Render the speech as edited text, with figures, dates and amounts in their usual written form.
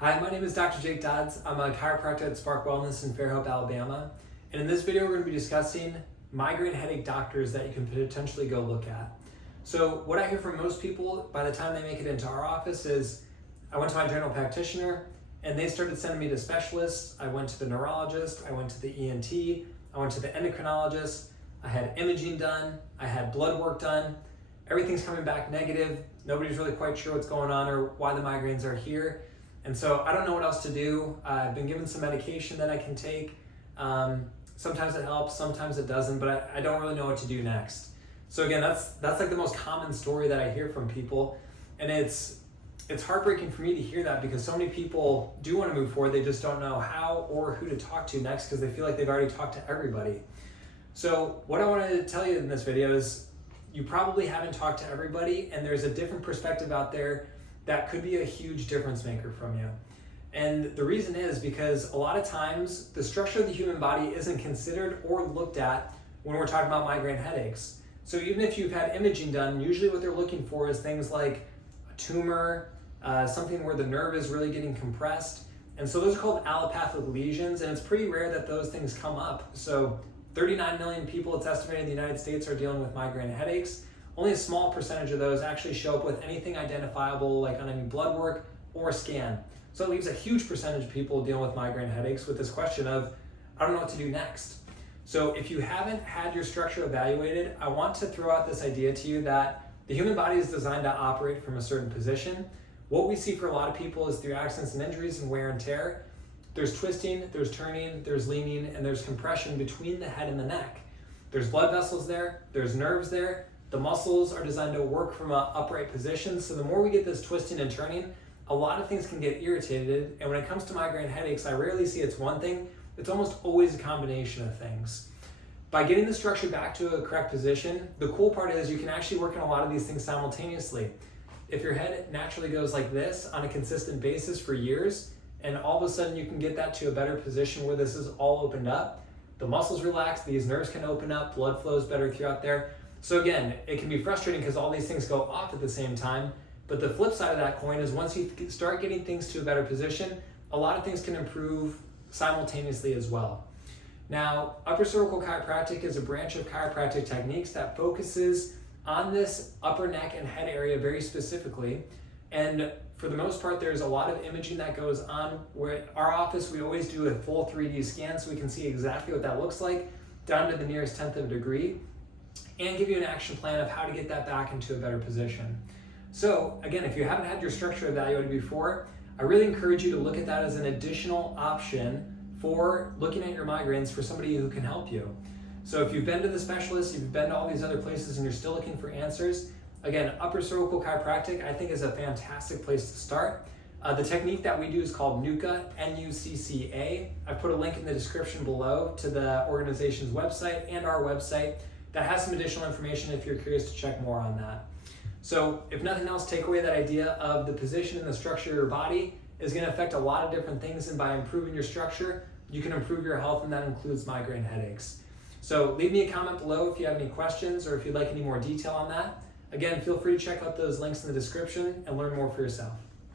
Hi, my name is Dr. Jake Dodds. I'm a chiropractor at Spark Wellness in Fairhope, Alabama. And in this video, we're going to be discussing migraine headache doctors that you can potentially go look at. So what I hear from most people by the time they make it into our office is, I went to my general practitioner and they started sending me to specialists. I went to the neurologist, I went to the ENT, I went to the endocrinologist, I had imaging done, I had blood work done. Everything's coming back negative. Nobody's really quite sure what's going on or why the migraines are here. And so I don't know what else to do. I've been given some medication that I can take. Sometimes it helps, sometimes it doesn't, but I don't really know what to do next. So again, that's like the most common story that I hear from people. And it's heartbreaking for me to hear that because so many people do want to move forward. They just don't know how or who to talk to next because they feel like they've already talked to everybody. So what I wanted to tell you in this video is you probably haven't talked to everybody, and there's a different perspective out there that could be a huge difference maker from you. And the reason is because a lot of times the structure of the human body isn't considered or looked at when we're talking about migraine headaches. So even if you've had imaging done, usually what they're looking for is things like a tumor, something where the nerve is really getting compressed. And so those are called allopathic lesions, and it's pretty rare that those things come up. So 39 million people, it's estimated in the United States, are dealing with migraine headaches. Only a small percentage of those actually show up with anything identifiable like on any blood work or scan. So it leaves a huge percentage of people dealing with migraine headaches with this question of, I don't know what to do next. So if you haven't had your structure evaluated, I want to throw out this idea to you that the human body is designed to operate from a certain position. What we see for a lot of people is through accidents and injuries and wear and tear, there's twisting, there's turning, there's leaning, and there's compression between the head and the neck. There's blood vessels there, there's nerves there. The muscles are designed to work from an upright position. So the more we get this twisting and turning, a lot of things can get irritated. And when it comes to migraine headaches, I rarely see it's one thing. It's almost always a combination of things. By getting the structure back to a correct position, the cool part is you can actually work on a lot of these things simultaneously. If your head naturally goes like this on a consistent basis for years, and all of a sudden you can get that to a better position where this is all opened up, the muscles relax, these nerves can open up, blood flows better throughout there. So again, it can be frustrating because all these things go off at the same time, but the flip side of that coin is once you start getting things to a better position, a lot of things can improve simultaneously as well. Now, upper cervical chiropractic is a branch of chiropractic techniques that focuses on this upper neck and head area very specifically. And for the most part, there's a lot of imaging that goes on. Where at our office, we always do a full 3D scan so we can see exactly what that looks like down to the nearest tenth of a degree, and give you an action plan of how to get that back into a better position. So again, if you haven't had your structure evaluated before, I really encourage you to look at that as an additional option for looking at your migraines for somebody who can help you. So if you've been to the specialist, if you've been to all these other places and you're still looking for answers, again, upper cervical chiropractic I think is a fantastic place to start. The technique that we do is called NUCCA, N-U-C-C-A. I put a link in the description below to the organization's website and our website that has some additional information if you're curious to check more on that. So if nothing else, take away that idea of the position and the structure of your body is going to affect a lot of different things, and by improving your structure, you can improve your health, and that includes migraine headaches. So leave me a comment below if you have any questions or if you'd like any more detail on that. Again, feel free to check out those links in the description and learn more for yourself.